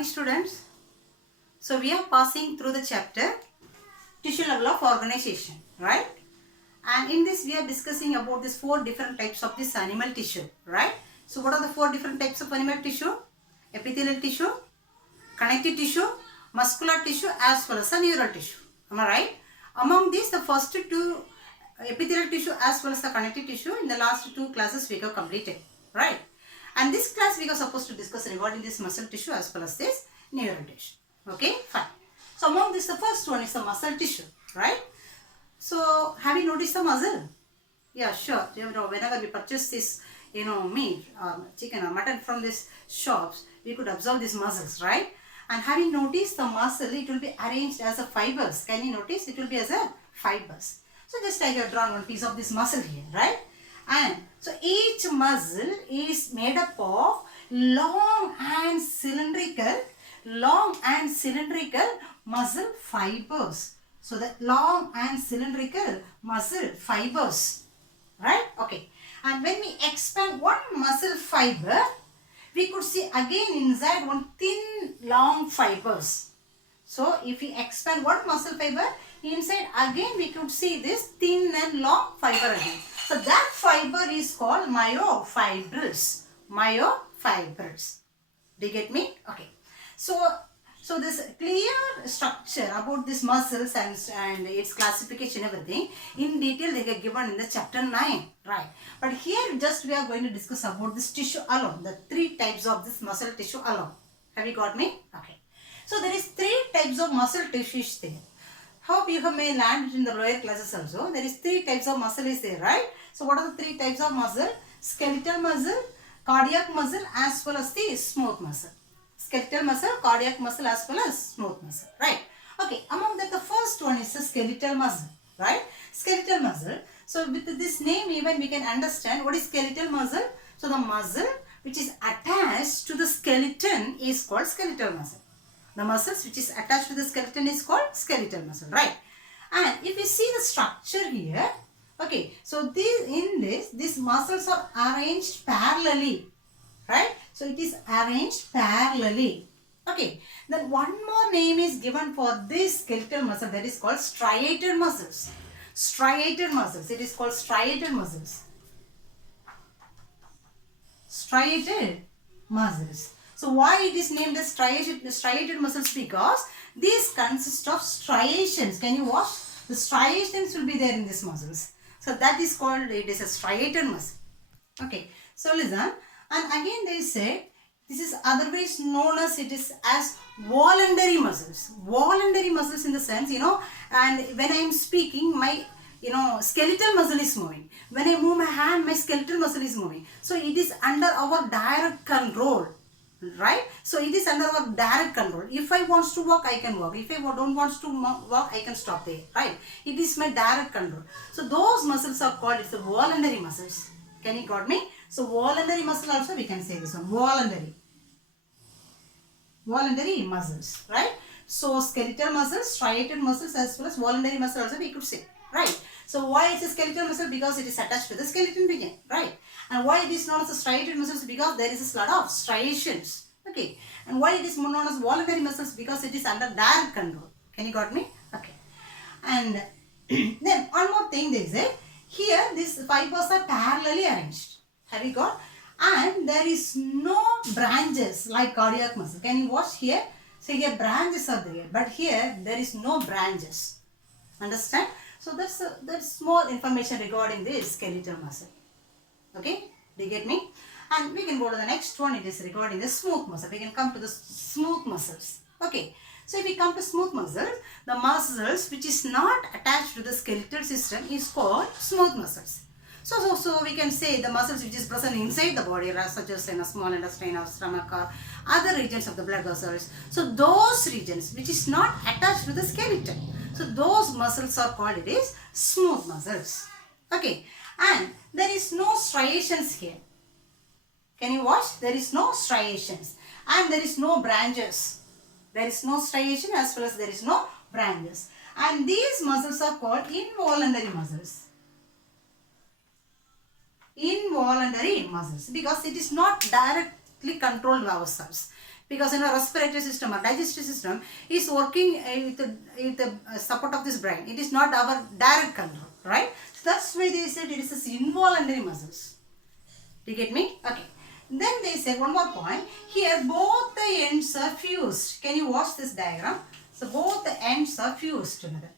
morning students. So we are passing through the chapter tissue level of organization, right? And in this we are discussing about these 4 different types of this animal tissue, right? So what are the 4 different types of animal tissue? Epithelial tissue, connective tissue, muscular tissue as well as a neural tissue. Am I right? Among these, the first 2 epithelial tissue as well as the connective tissue, in the last 2 classes we have completed, right? And this class we are supposed to discuss regarding this muscle tissue as well as this neural tissue. Okay, fine. So among this, the first one is the muscle tissue, right? So have you noticed the muscle? Yeah, sure. You know, whenever we purchase this, meat, chicken or mutton from these shops, we could observe these muscles, right? And have you noticed the muscle? It will be arranged as a fibers. Can you notice? It will be as a fibers. So just like I have drawn one piece of this muscle here, right? And so each muscle is made up of long and cylindrical muscle fibers. So the long and cylindrical muscle fibers, right? Okay. And when we expand one muscle fiber, we could see again inside one thin long fibers. So if we expand one muscle fiber, inside again we could see this thin and long fiber again. So that fiber is called myofibrils. Myofibrils. Do you get me? Okay. So this clear structure about these muscles and its classification, everything in detail they get given in the chapter 9, right? But here just we are going to discuss about this tissue alone, the 3 types of this muscle tissue alone. Have you got me? Okay. So there is 3 types of muscle tissues there. Hope you have may learned in the lower classes also. There is 3 types of muscle is there, right? So what are the 3 types of muscle? Skeletal muscle, cardiac muscle as well as the smooth muscle. Skeletal muscle, cardiac muscle as well as smooth muscle, right? Okay, among that the first one is the skeletal muscle, right? Skeletal muscle. So with this name even we can understand what is skeletal muscle. So the muscle which is attached to the skeleton is called skeletal muscle. The muscles which is attached to the skeleton is called skeletal muscle, right? And if you see the structure here, okay, so these muscles are arranged parallelly, right? So it is arranged parallelly. Okay. Then one more name is given for this skeletal muscle, that is called striated muscles. Striated muscles. It is called striated muscles. Striated muscles. So why it is named as striated muscles? Because these consist of striations. Can you watch? The striations will be there in these muscles. So that is called, it is a striated muscle. Okay. So listen. And again they say this is otherwise known as voluntary muscles. Voluntary muscles in the sense, and when I am speaking, my skeletal muscle is moving. When I move my hand, my skeletal muscle is moving. So it is under our direct control, right? So it is under our direct control. If I want to walk, I can walk. If I don't want to walk, I can stop there, right? It is my direct control. So those muscles are called the voluntary muscles. Can you got me? So voluntary muscle also we can say this one. Voluntary muscles, right? So skeletal muscles, striated muscles as well as voluntary muscle also we could say, right? So why it's a skeletal muscle? Because it is attached to the skeleton begin, right? And why it is known as a striated muscles? Because there is a lot of striations, okay? And why it is known as voluntary muscles? Because it is under direct control. Can you got me? Okay. And then one more thing they say, here these fibers are parallelly arranged. Have you got? And there is no branches like cardiac muscle. Can you watch here? So here branches are there, but here there is no branches. Understand? So that's small information regarding this skeletal muscle. Okay? Do you get me? And we can go to the next one. It is regarding the smooth muscle. We can come to the smooth muscles. Okay. So if we come to smooth muscles, the muscles which is not attached to the skeletal system is called smooth muscles. So we can say the muscles which is present inside the body, such as in a small intestine or stomach or other regions of the blood vessels. So those regions which is not attached to the skeleton. So those muscles are called it is smooth muscles. Okay. And there is no striations here. Can you watch? There is no striations. And there is no branches. There is no striation as well as there is no branches. And these muscles are called involuntary muscles. Involuntary muscles because it is not directly controlled by ourselves. because respiratory system or digestive system is working with the support of this brain. It is not our direct control, right? So that's why they said it is involuntary muscles. Do you get me? Okay. Then they say one more point. Here both the ends are fused. Can you watch this diagram? So both the ends are fused together.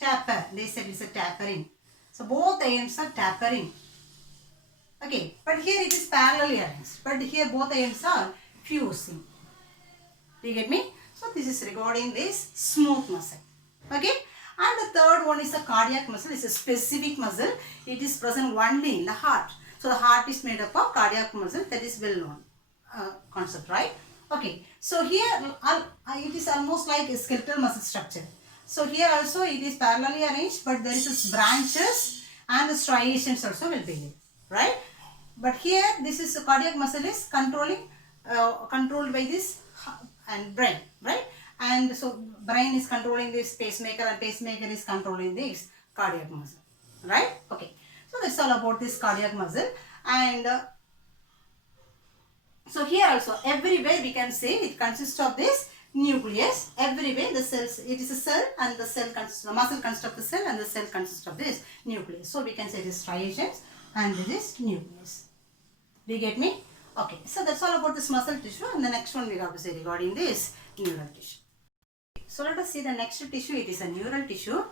Taper. They said it's a tapering. So both the ends are tapering. Okay. But here it is parallelly arranged. But here both the ends are fusing. Do you get me? So this is regarding this smooth muscle. Okay. And the third one is the cardiac muscle. It's a specific muscle. It is present only in the heart. So the heart is made up of cardiac muscle. That is well known concept, right? Okay. So here it is almost like a skeletal muscle structure. So here also it is parallelly arranged, but there is branches and the striations also will be there, right? But here this is the cardiac muscle is controlled by this and brain, right? And so brain is controlling this pacemaker and pacemaker is controlling this cardiac muscle, right? Okay. So that's all about this cardiac muscle. And so here also everywhere we can say it consists of this nucleus. Everywhere the cells, it is a cell and the cell consists, the muscle consists of the cell and the cell consists of this nucleus. So we can say this striations and this is nucleus. Do you get me? Okay. So that's all about this muscle tissue, and the next one we have to say regarding this neural tissue. So let us see the next tissue. It is a neural tissue.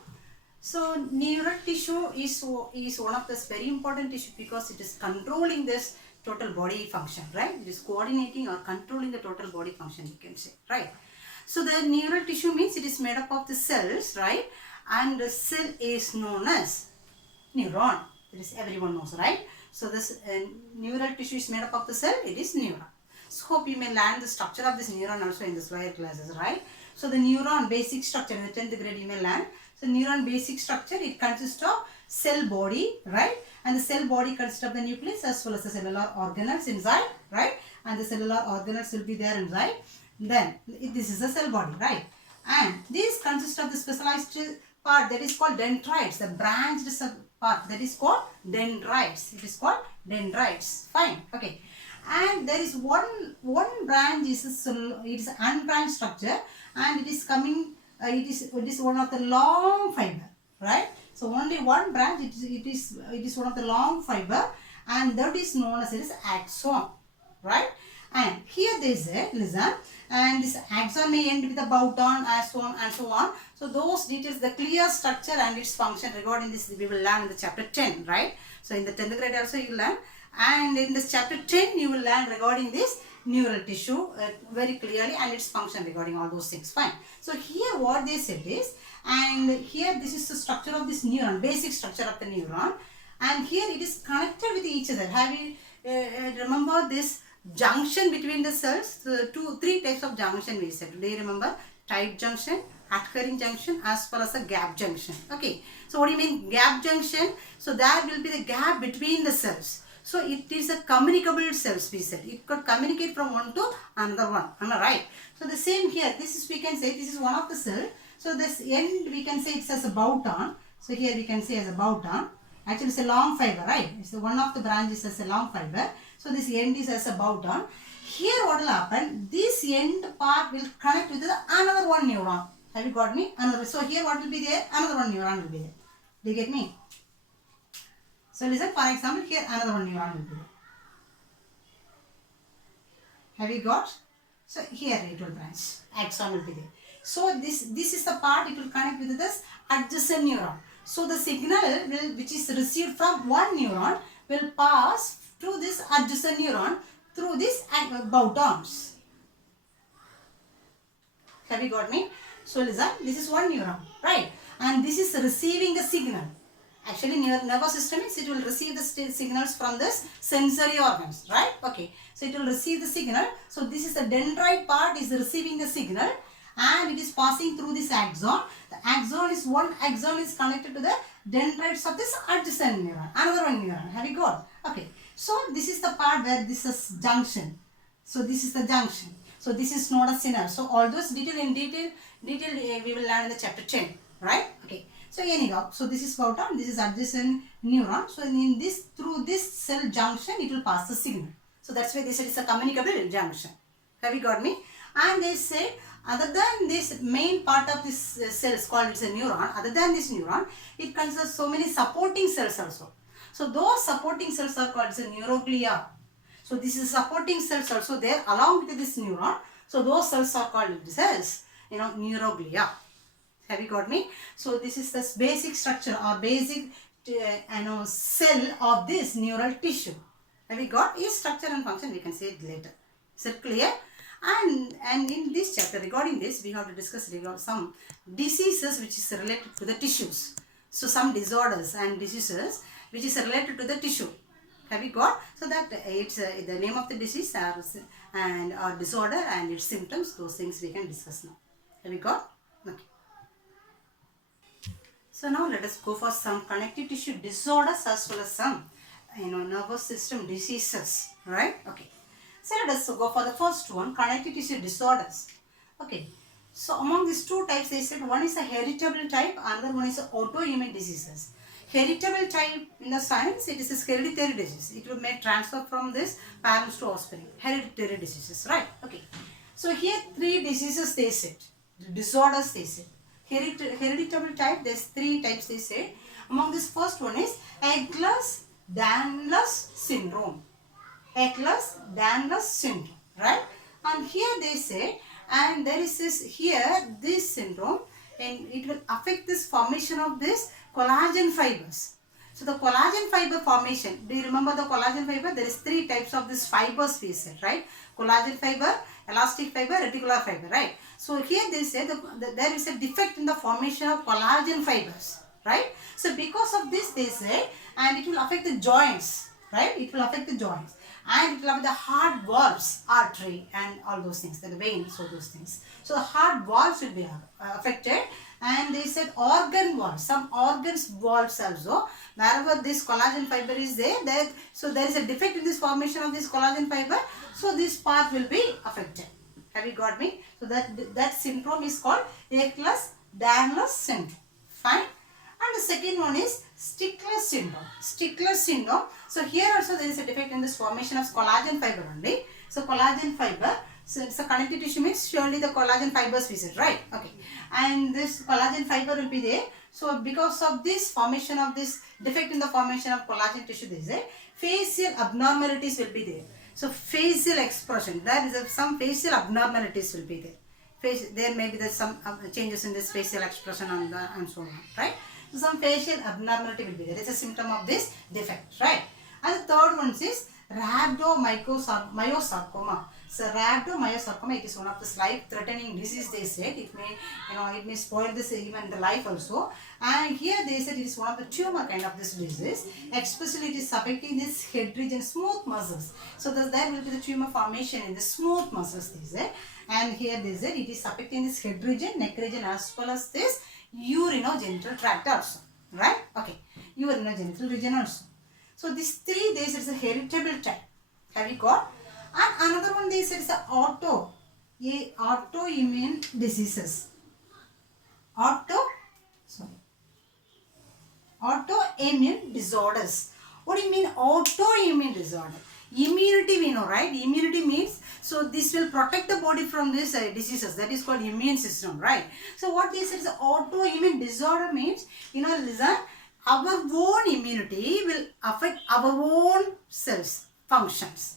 So neural tissue is one of this very important tissue because it is controlling this total body function, right? It is coordinating or controlling the total body function, you can say, right? So the neural tissue means it is made up of the cells, right? And the cell is known as neuron. This everyone knows, right? So this neural tissue is made up of the cell. It is neuron. So hope you may learn the structure of this neuron also in this lower classes, right? So the neuron basic structure in the 10th grade you may learn. So neuron basic structure, it consists of cell body, right? And the cell body consists of the nucleus as well as the cellular organelles inside, right? And the cellular organelles will be there inside. Then this is the cell body, right? And this consists of the specialized part that is called dendrites, the branched part that is called dendrites. It is called dendrites. Fine. Okay. And there is one branch it is unbranched structure, and it is coming. It is one of the long fiber, right? So only one branch. It is one of the long fiber, and that is known as it is axon, right? And here there is a listen, and this axon may end with a bouton, as so on and so on. So those details, the clear structure and its function regarding this, we will learn in the chapter 10, right? So in the 10th grade also you will learn, and in this chapter 10 you will learn regarding this neural tissue very clearly and its function regarding all those things. Fine. So here what they said is, and here this is the structure of this neuron, basic structure of the neuron, and here it is connected with each other. Have you remember this junction between the cells? Three types of junction we said. Do you remember? Tight junction, adhering junction, as well as a gap junction. Okay. So what do you mean gap junction? So there will be the gap between the cells. So it is a communicable cells, we said. It could communicate from one to another one. Am I right? So the same here. This is, we can say, this is one of the cell. So this end we can say it's as a bouton. So here we can say as a bouton. Actually it's a long fiber, right? It's one of the branches as a long fiber. So this end is as a bouton. Here what will happen? This end part will connect with another one neuron. Have you got me? Another. So here what will be there? Another one neuron will be there. Do you get me? So listen, for example, here another one neuron will be there. Have you got? So here it will branch. Axon will be there. So this is the part it will connect with this adjacent neuron. So the signal which is received from one neuron will pass to this adjacent neuron through these boutons. Have you got me? So listen, this is one neuron, right? And this is receiving the signal. Actually, nervous system means it will receive the signals from this sensory organs, right? Okay. So it will receive the signal. So this is the dendrite part is receiving the signal, and it is passing through this axon. The axon is one axon is connected to the dendrites of this adjacent neuron. Another one neuron. Have you got? Okay. So this is the part where this is junction. So this is the junction. So this is known as synapse. So all those detail we will learn in the chapter 10, right? Okay. So anyhow, so this is bouton, this is adjacent neuron. So in this, through this cell junction, it will pass the signal. So that's why they said it's a communicable junction. Have you got me? And they said other than this main part of this cell is called it's a neuron, other than this neuron, it consists so many supporting cells also. So those supporting cells are called as a neuroglia. So this is supporting cells also there along with this neuron. So those cells are called as, neuroglia. Have you got me? So this is the basic structure or basic cell of this neural tissue. Have you got? Each structure and function we can say it later. Is it clear? And in this chapter regarding this we have to discuss regarding some diseases which is related to the tissues. So some disorders and diseases which is related to the tissue. Have you got? So that it's the name of the disease and disorder and its symptoms. Those things we can discuss now. Have you got? Okay. So now let us go for some connective tissue disorders as well as some nervous system diseases. Right? Okay. So let us go for the first one, connective tissue disorders. Okay. So among these two types they said one is a heritable type, another one is a autoimmune diseases. Heritable type in the science, it is a hereditary disease. It will may transfer from this parents to offspring. Hereditary diseases, right? Okay. So here three diseases they said. Disorders they said. Heritable type, there's three types they said. Among this first one is Ehlers-Danlos syndrome. Ehlers-Danlos syndrome, right? And here they say, and there is this syndrome, and it will affect this formation of this collagen fibers. So the collagen fiber formation, do you remember the collagen fiber? There is three types of this fibers we said, right? Collagen fiber, elastic fiber, reticular fiber, right? So here they say there is a defect in the formation of collagen fibers, right? So because of this they say, and it will affect the joints, right? It will affect the joints. And it will have the heart valves, artery and all those things, the veins, so those things. So the heart valves will be affected, and they said organ valves, some organs valves also. Wherever this collagen fiber is there, so there is a defect in this formation of this collagen fiber, so this part will be affected. Have you got me? So that syndrome is called Ehlers-Danlos syndrome. Fine. And the second one is Stickler syndrome. Stickler syndrome. So here also there is a defect in this formation of collagen fiber only. So collagen fiber. So it's a connective tissue means surely the collagen fibers we said, right? Okay. And this collagen fiber will be there. So because of this formation of this defect in the formation of collagen tissue, there is a facial abnormalities will be there. So facial expression, there is some facial abnormalities will be there. There may be some changes in this facial expression and so on, right? So some facial abnormality will be there. It's a symptom of this defect, right? And the third one is rhabdomyosarcoma. So rhabdomyosarcoma, it is one of the life-threatening disease. They said it may spoil this even the life also. And here they said it is one of the tumor kind of this disease. Especially it is affecting this head region, smooth muscles. So there will be the tumor formation in the smooth muscles. They said, and here they said it is affecting this head region, neck region as well as this urinogenital tract also, right? Okay, urinogenital region also. So these three they said is a heritable type. Have you got? And another one they said is autoimmune diseases. Autoimmune disorders. What do you mean autoimmune disorder? Immunity we know, right? Immunity means, so this will protect the body from these diseases. That is called immune system, right? So what this is autoimmune disorder means, listen, our own immunity will affect our own cells, functions.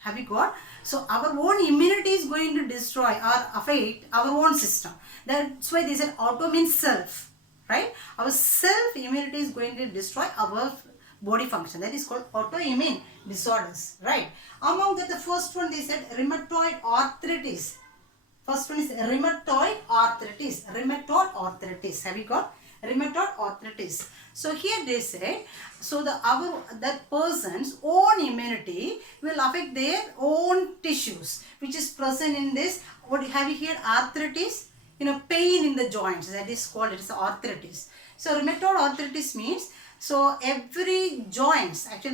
Have you got? So our own immunity is going to destroy or affect our own system. That's why they said auto means self, right? Our self immunity is going to destroy our body function. That is called autoimmune disorders, right? Among that, the first one they said rheumatoid arthritis. First one is rheumatoid arthritis. Rheumatoid arthritis. Have you got? Rheumatoid arthritis. So here they say, so that person's own immunity will affect their own tissues, which is present in this. What have you heard? Arthritis. Pain in the joints. That is called, it is arthritis. So rheumatoid arthritis means, so every joints, it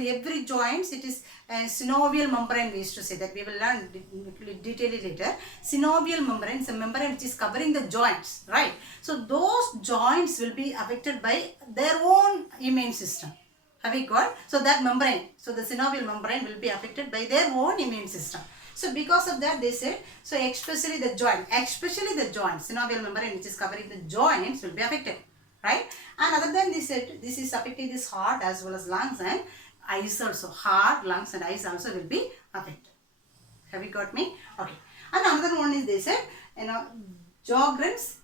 is a synovial membrane. We used to say that, we will learn detail later. Synovial membrane is a membrane which is covering the joints, right? So those joints will be affected by their own immune system. Have you got? So that membrane, so the synovial membrane will be affected by their own immune system. So because of that they said, so especially the joints, now we remember, which is covering the joints will be affected, right? And other than this, this is affecting this heart as well as lungs and eyes also. Heart, lungs and eyes also will be affected. Have you got me? Okay. And another one is, they said, Sjogren's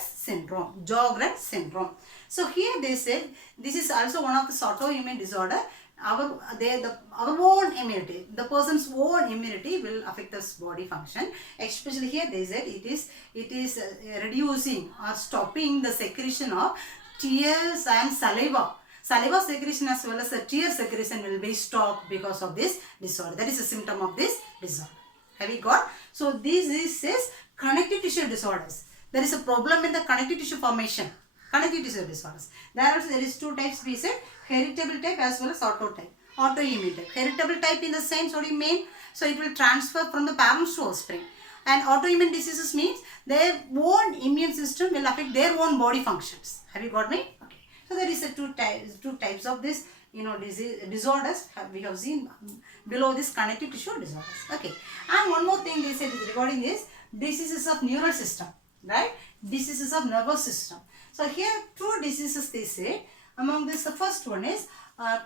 syndrome. Sjogren's syndrome. So here they said this is also one of the autoimmune disorder. Our own immunity, the person's own immunity will affect this body function. Especially here they said it is reducing or stopping the secretion of tears and saliva. Saliva secretion as well as the tear secretion will be stopped because of this disorder. That is a symptom of this disorder. Have you got? So this is connective tissue disorders. There is a problem in the connective tissue formation. Connective tissue disorders. There is two types, we said, heritable type as well as autoimmune type. Heritable type in the sense, what do you mean? So it will transfer from the parents to offspring. And autoimmune diseases means their own immune system will affect their own body functions. Have you got me? Okay. So there is a two types of this, disorders we have seen below this connective tissue disorders. Okay. And one more thing they said regarding this, diseases of neural system, right? Diseases of nervous system. So here two diseases they say. Among this, the first one is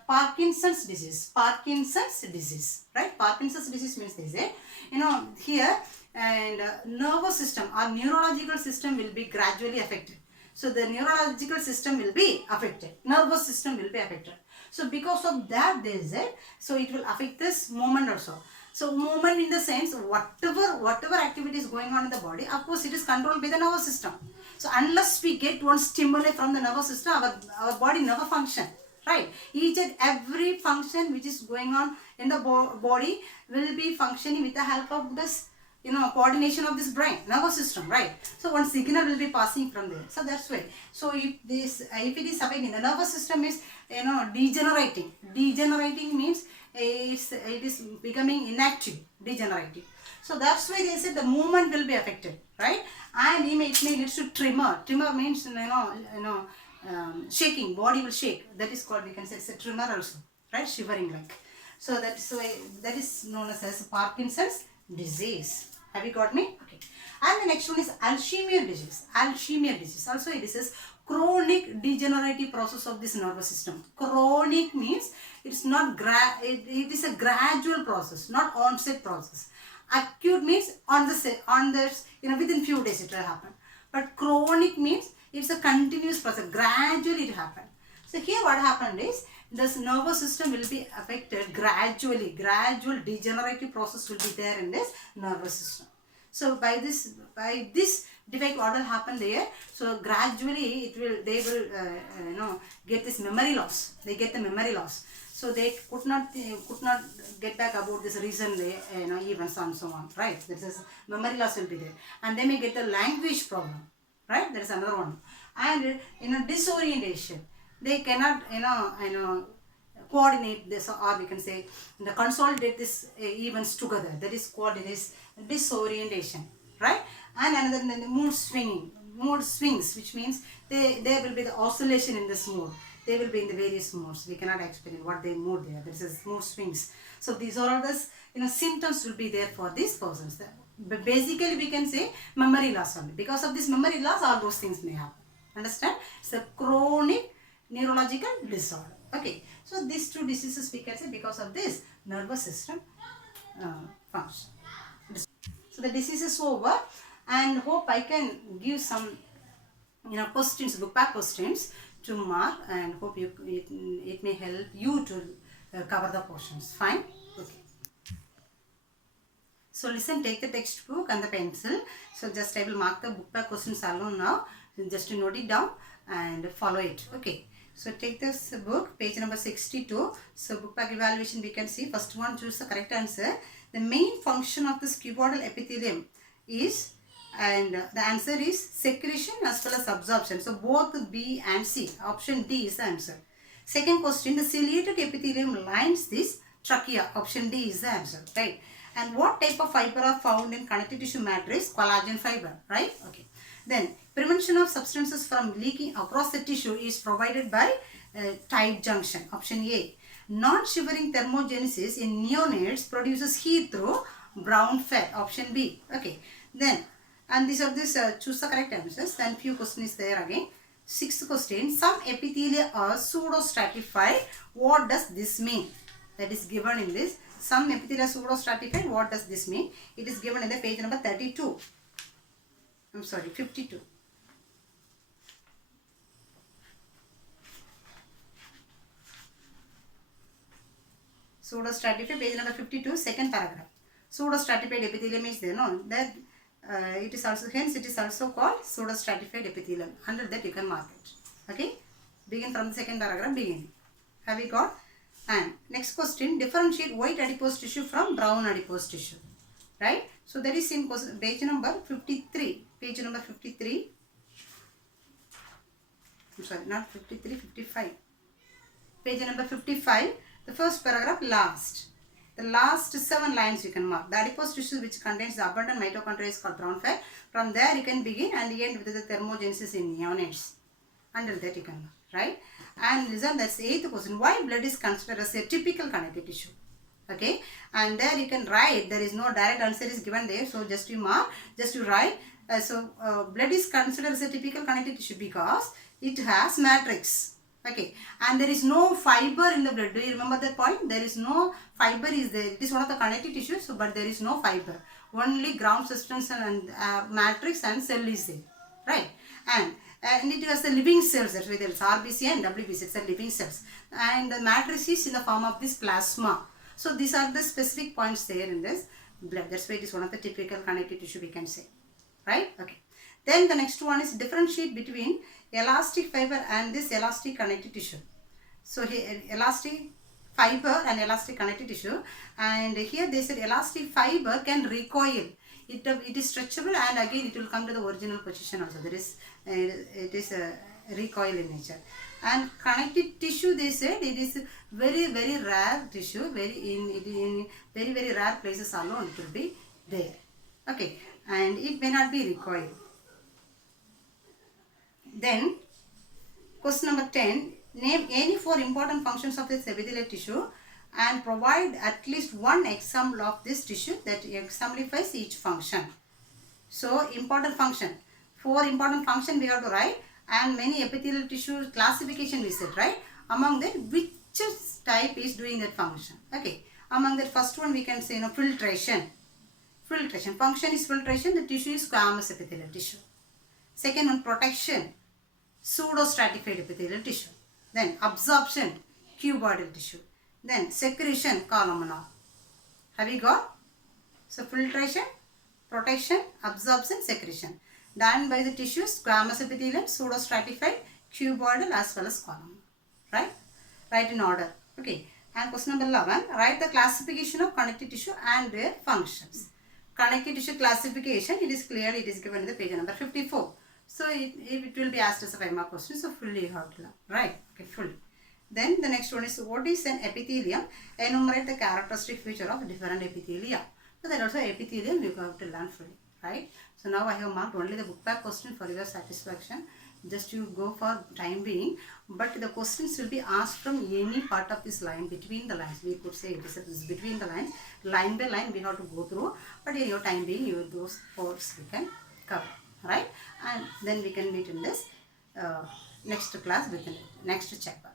Parkinson's disease. Parkinson's disease, right? Parkinson's disease means, they say, here and nervous system or neurological system will be gradually affected. So the neurological system will be affected. Nervous system will be affected. So because of that, they said, so it will affect this movement also. So movement in the sense, whatever activity is going on in the body, of course it is controlled by the nervous system. So unless we get one stimuli from the nervous system, our body never function, right? Each and every function which is going on in the body will be functioning with the help of this, coordination of this brain, nervous system, right? So one signal will be passing from there. So that's why. So if it is affecting the nervous system is, degenerating. Degenerating means it is becoming inactive, degenerating. So that's why they said the movement will be affected, right? And it may lead to tremor. Tremor means, shaking, body will shake. That is called, we can say, it's a tremor also, right? Shivering like. So that's why that is known as Parkinson's disease. Have you got me? Okay. And the next one is Alzheimer's disease. Alzheimer's disease. Also it is chronic degenerative process of this nervous system. Chronic means it's not it is a gradual process, not onset process. Acute means within few days it will happen. But chronic means it's a continuous process. Gradually it happens. So here what happened is, this nervous system will be affected gradually. Gradual degenerative process will be there in this nervous system. So by this defect, what will happen there? So gradually they will get this memory loss. They get the memory loss. So they could not get back about this recent events and so on, right? This is memory loss will be there, and they may get the language problem, right? There is another one, and disorientation. They cannot coordinate this, or we can say consolidate these events together. That is called disorientation, right? And another, the mood swings, which means there will be the oscillation in this mood. They will be in the various moods. We cannot explain what they mood there. This is mood swings. So these are all the symptoms will be there for these persons. But basically we can say memory loss only. Because of this memory loss, all those things may happen. Understand? It's a chronic neurological disorder. Okay. So these two diseases we can say because of this nervous system function. So the disease is over, and hope I can give some questions, book back questions to mark, and hope it may help you to cover the portions. Fine? Okay. So listen, take the textbook and the pencil. So just I will mark the book back questions alone now. Just to note it down and follow it. Okay. So take this book, page number 62. So book back evaluation we can see. First one, choose the correct answer. The main function of this cuboidal epithelium is, and the answer is secretion as well as absorption. So both B and C. Option D is the answer. Second question, the ciliated epithelium lines this trachea. Option D is the answer, right? And what type of fiber are found in connective tissue matrix? Collagen fiber, right? Okay. Then prevention of substances from leaking across the tissue is provided by tight junction. Option A. Non-shivering thermogenesis in neonates produces heat through brown fat, option B. Okay, then, and these are this, choose the correct answers. Then few questions is there again. Sixth question, some epithelia are pseudostratified. What does this mean? That is given in this. Some epithelia pseudostratified. What does this mean? It is given in the page number 32. I'm sorry, 52. Pseudostratified, page number 52, second paragraph. Pseudostratified epithelium is there, no? That it is also, hence it is also called pseudostratified epithelium. Under that you can mark it. Okay? Begin from the second paragraph, beginning. Have we got? And next question, differentiate white adipose tissue from brown adipose tissue. Right? So that is in page number 53. Page number 53. I'm sorry, not 53, 55. Page number 55. The first paragraph, last. The last 7 lines you can mark. The adipose tissue which contains the abundant mitochondria is called brown fat. From there you can begin and end with the thermogenesis in neonates. Until that you can mark. Right? And listen, that's the 8th question. Why blood is considered as a typical connective tissue? Okay? And there you can write. There is no direct answer is given there. So just you mark. Just you write. Blood is considered as a typical connective tissue because it has matrix. Okay, and there is no fiber in the blood. Do you remember that point? There is no fiber is there. It is one of the connective tissues, but there is no fiber. Only ground substance and matrix and cell is there, right? And it has the living cells. That's why there is RBC and WBC. It's the living cells, and the matrix is in the form of this plasma. So these are the specific points there in this blood. That's why it is one of the typical connective tissue we can say, right? Okay. Then the next one is differentiate between elastic fiber and this elastic connective tissue. So here elastic fiber and elastic connective tissue, and here they said elastic fiber can recoil. It is stretchable and again it will come to the original position also. There is it is a recoil in nature. And connective tissue, they said it is very rare tissue. In very rare places alone it will be there. Okay, and it may not be recoil. Then, question number 10, name any 4 important functions of this epithelial tissue and provide at least one example of this tissue that exemplifies each function. So, important function. 4 important functions we have to write, and many epithelial tissue classification we said, right? Among them, which type is doing that function? Okay. Among that first one we can say, filtration. Filtration. Function is filtration. The tissue is squamous epithelial tissue. Second one, protection. Pseudostratified epithelial tissue. Then absorption, cuboidal tissue. Then secretion, columnar. Have you got? So filtration, protection, absorption, secretion. Done by the tissues, squamous epithelium, pseudostratified, cuboidal as well as columnar. Right? Write in order. Okay. And question number 11, write the classification of connective tissue and their functions. Connective tissue classification, it is clear, it is given in the page number 54. So it will be asked as a 5-mark question. So fully you have to learn. Right? Okay, full. Then the next one is, what is an epithelium? Enumerate the characteristic feature of different epithelia. So that also epithelium you have to learn fully. Right? So now I have marked only the book back question for your satisfaction. Just you go for time being. But the questions will be asked from any part of this line, between the lines. We could say it is between the lines. Line by line we have to go through. But in your time being, those 4 we can cover. Right? And then we can meet in this next class with the next chapter.